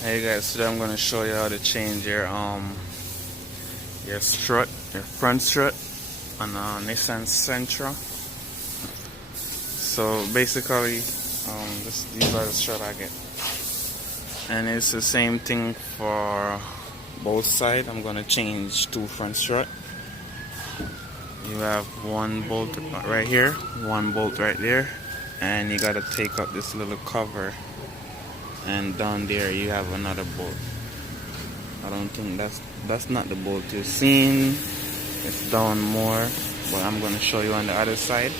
Hey guys, today I'm gonna show you how to change your strut, your front strut on a Nissan Sentra. So basically, these are the strut I get, and it's the same thing for both sides. I'm gonna change two front strut. You have one bolt right here, one bolt right there, and you gotta take out this little cover. And down there you have another bolt. I don't think that's not the bolt you've seen. It's down more, but I'm gonna show you on the other side.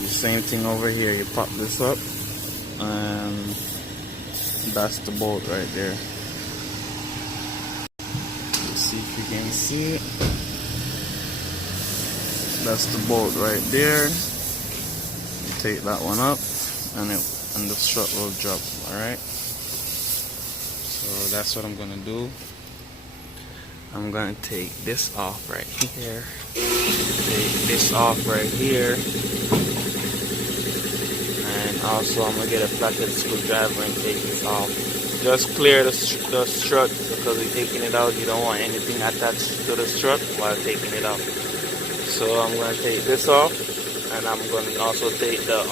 The same thing over here. You pop this up, and that's the bolt right there. Let's see if you can see it. That's the bolt right there. You take that one up, and the strut will drop. All right. So that's what I'm gonna do. I'm gonna take this off right here. Take this off right here, and also I'm gonna get a flathead screwdriver and take this off. Just clear the strut, because we're taking it out. You don't want anything attached to the strut while taking it out. So I'm going to take this off, and I'm going to also take the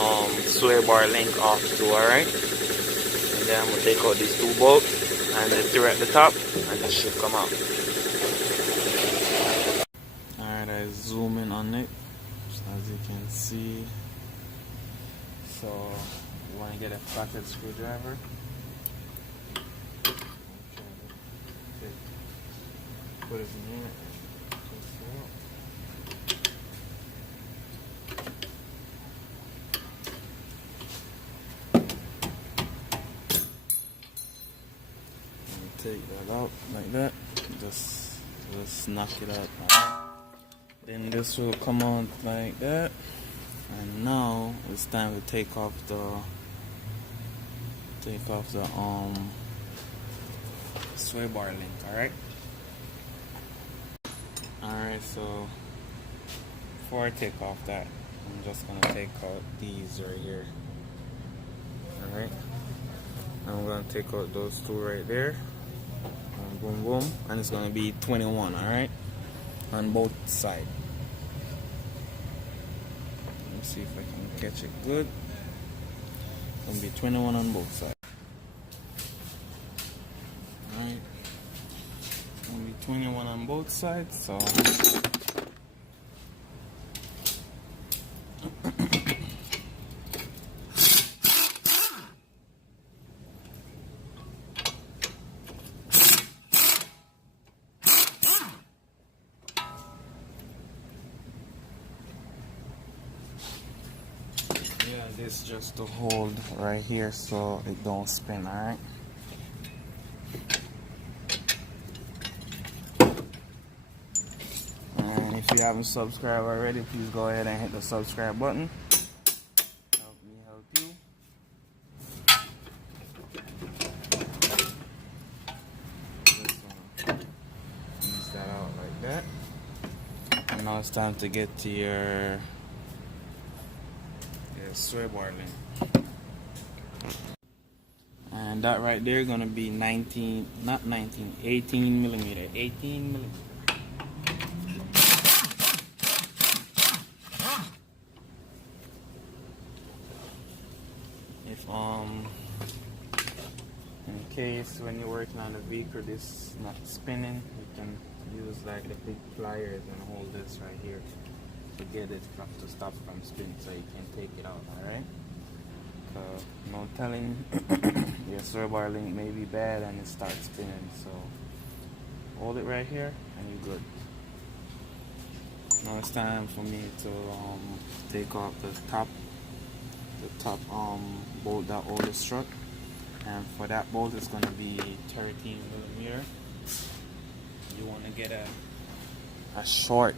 sway bar link off too, alright? And then I'm going to take out these two bolts and the three at the top, and this should come out. Alright, I zoom in on it, as you can see. So you want to get a flathead screwdriver. Put it in here. Take that out like that. Just knock it out. Then this will come out like that. And now it's time to take off the sway bar link. Alright. Alright, so before I take off that, I'm just gonna take out these right here. Alright. I'm gonna take out those two right there. And boom boom. And it's gonna be 21, alright? On both sides. Let me see if I can catch it good. It's gonna be 21 on both sides. Alright. It's gonna be 21 on both sides, so this just to hold right here so it don't spin, alright? And if you haven't subscribed already, please go ahead and hit the subscribe button. Help me help you. Just ease that out like that. And now it's time to get to your sway bar link. And that right there gonna be 18 millimeter. If in case when you're working on the vehicle this is not spinning, you can use like the big pliers and hold this right here to get it to stop from spinning, so you can take it out, alright? No telling, your sway bar link may be bad and it starts spinning, so hold it right here and you're good. Now it's time for me to take off the top bolt that holds the strut, and for that bolt it's going to be 13 millimeter. You want to get a short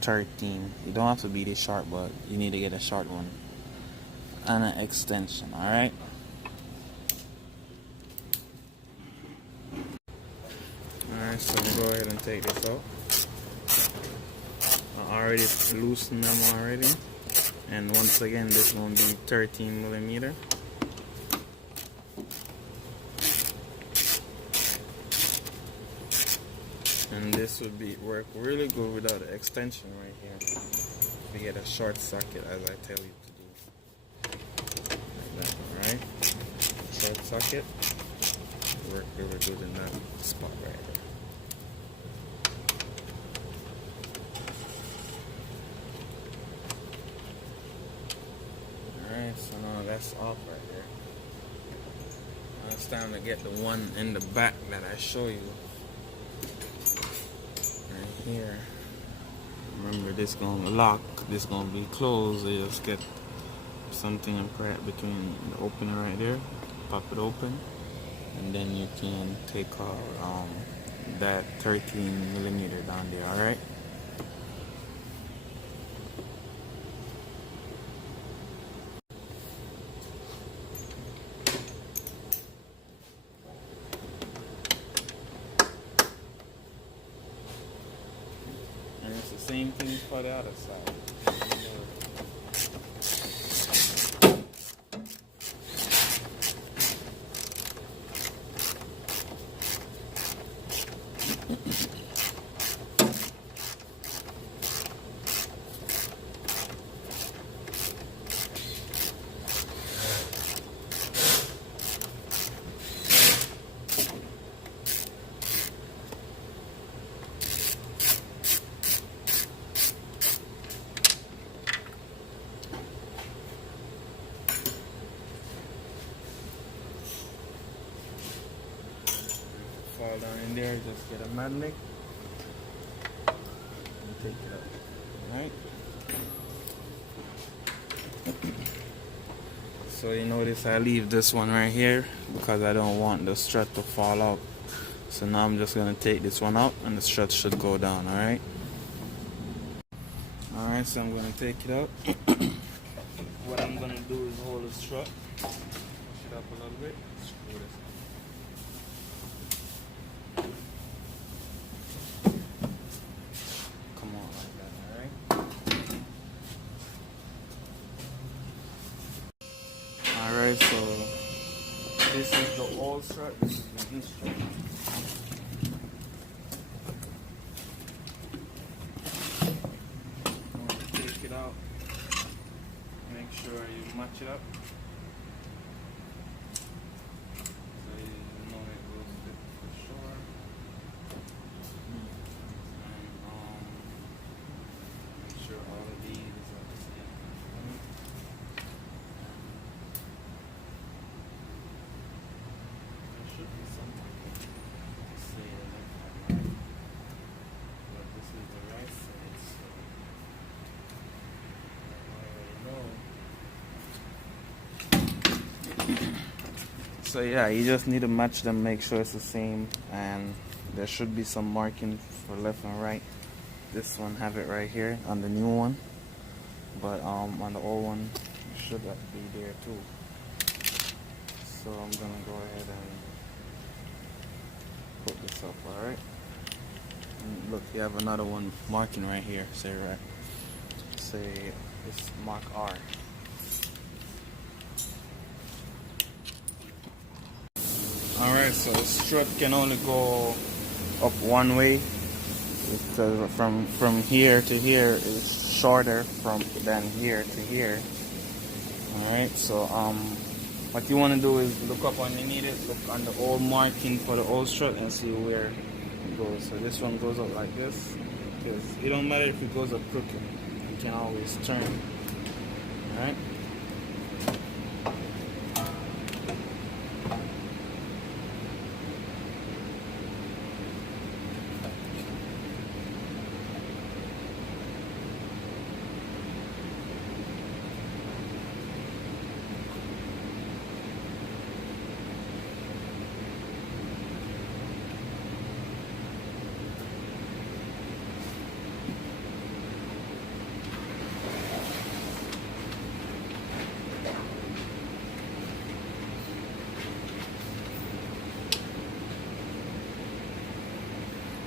13. You don't have to be this short, but you need to get a short one and an extension. Alright, so go ahead and take this out. I already loosened them already. And once again, this is going to be 13 millimeter. And this would work really good without the extension right here. We get a short socket, as I tell you to do. Like that, alright? Short socket. Work really good in that spot right there. Alright, so now that's off right there. Now it's time to get the one in the back that I show you. Right here. Remember, this gonna lock, this gonna be closed. You just get something in between the opening right there. Pop it open. And then you can take out that 13 millimeter down there, alright? And it's the same thing for the other side. Fall down in there, just get a magnet and take it out. Alright? So you notice I leave this one right here because I don't want the strut to fall out. So now I'm just going to take this one out and the strut should go down, alright? Alright, so I'm going to take it out. What I'm going to do is hold the strut, push it up a little bit, screw this. Alright, so this is the old strut, this is the new strut. I'm going to take it out, make sure you match it up. So you know it goes fit for sure. And make sure all of these are the same. Should be something to say the left and right, but this is the right side, so I already know. So yeah, you just need to match them, make sure it's the same, and there should be some marking for left and right. This one have it right here on the new one, but on the old one it should be there too. So I'm gonna go ahead and put this up, alright? Look, you have another one marking right here. Say it's mark R. Alright, so the strut can only go up one way. Because from here to here is shorter than here to here. Alright, so what you want to do is look up underneath it, look on the old marking for the old strut and see where it goes. So this one goes up like this, because it don't matter if it goes up crooked, you can always turn. Alright?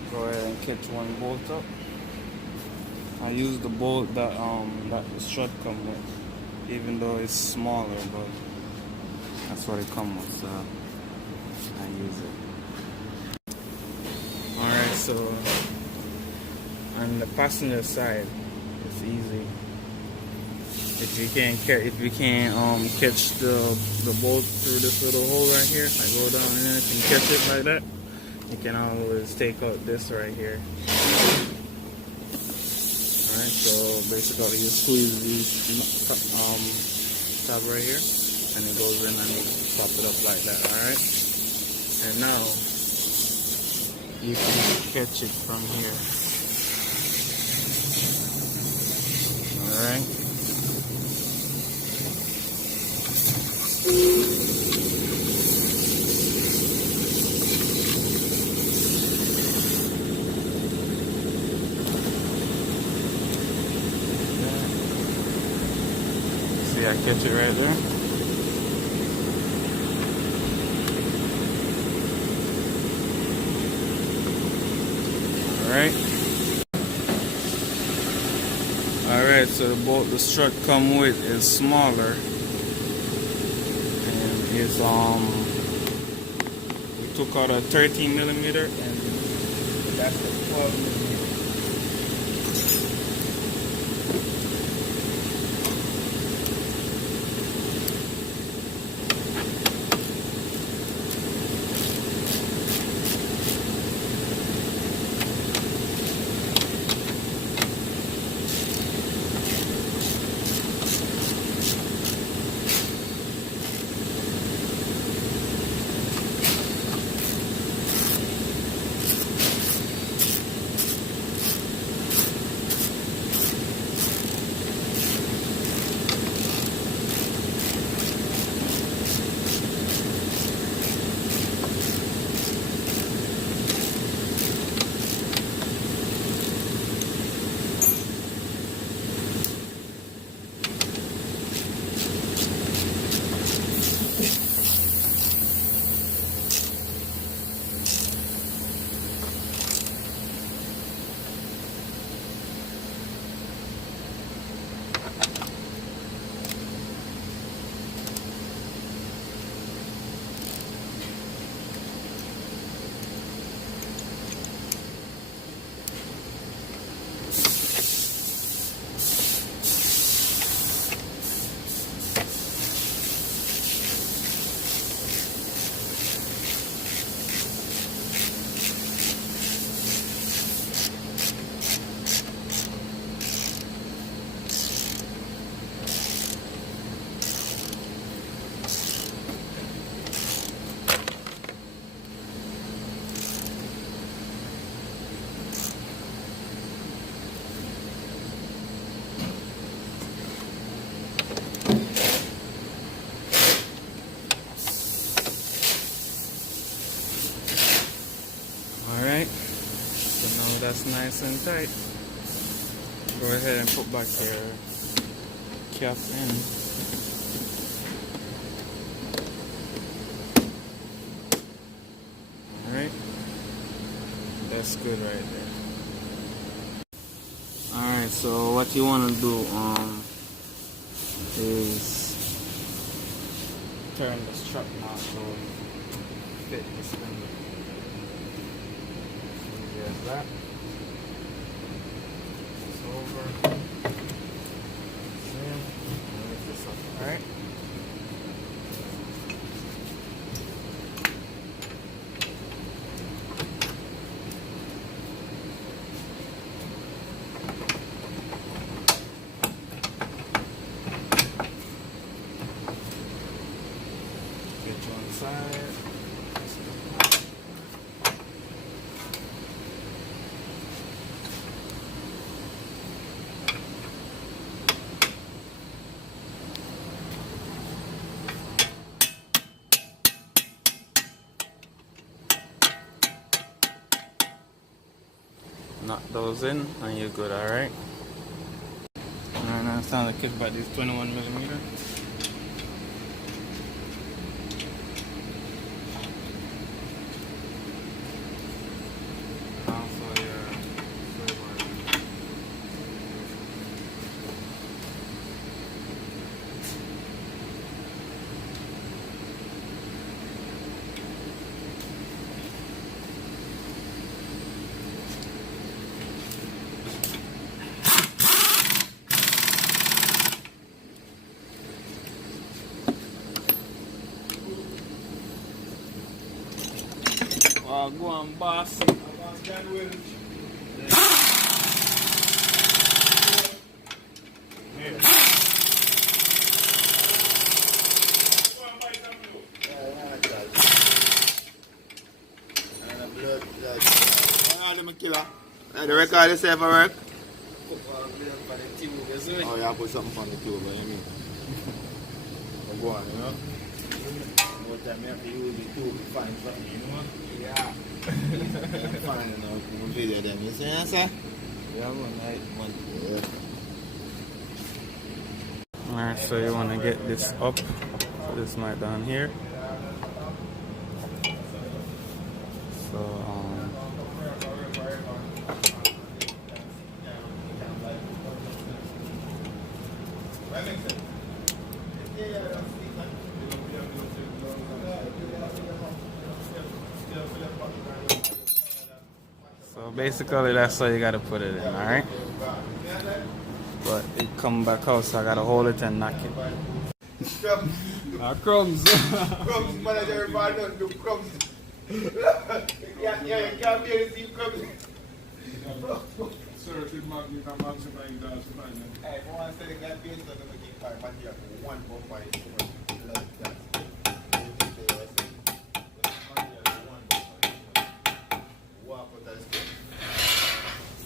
Go ahead and catch one bolt up. I use the bolt that the strut come with, even though it's smaller, but that's what it comes with, so I use it. Alright, so on the passenger side, it's easy. If you can't catch the bolt through this little hole right here, I go down in it and catch it like that. You can always take out this right here. Alright, so basically you squeeze these tab right here, and it goes in and you pop it up like that. Alright, and now you can catch it from here. Alright. See, I catch it right there. Alright, so the bolt the strut come with is smaller, and is we took out a 13mm, and that's the 12mm. Alright, so now that's nice and tight. Go ahead and put back your cap in. Alright, that's good right there. Alright, so what you want to do is turn the strut knot so it fit this thing. There's that. It's over. And lift this up, alright? Get you on the side. Knock those in and you're good, alright? Alright, now it's time to kick back these 21mm. Also your Go on, boss. The record yourself for work? Oh, yeah, put something on the tube, what you mean? Go on, you know? More time you have to use the tube to find something, you know? Yeah. Find a video them, you see what sir? Yeah, man. Yeah. Alright, so you want to get this up. So this might down here. So, so basically that's how you gotta put it in, alright? But it come back out, so I gotta hold it and knock it. Crumbs. Crumbs, manager, everybody doesn't do crumbs. Yeah, you can't be able to see crumbs. Sir, it might be a man supplying that supplying. Hey, if I want to say the guy based on the making car, material for one bump by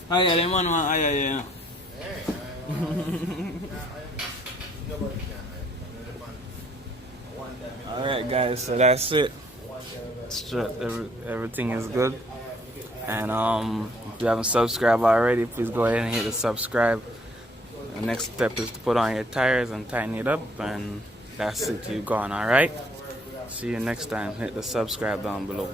Hiya, them man want hire you. Alright guys, so that's it. Everything is good. And if you haven't subscribed already, please go ahead and hit the subscribe. The next step is to put on your tires and tighten it up, and that's it, you gone. Alright? See you next time. Hit the subscribe down below.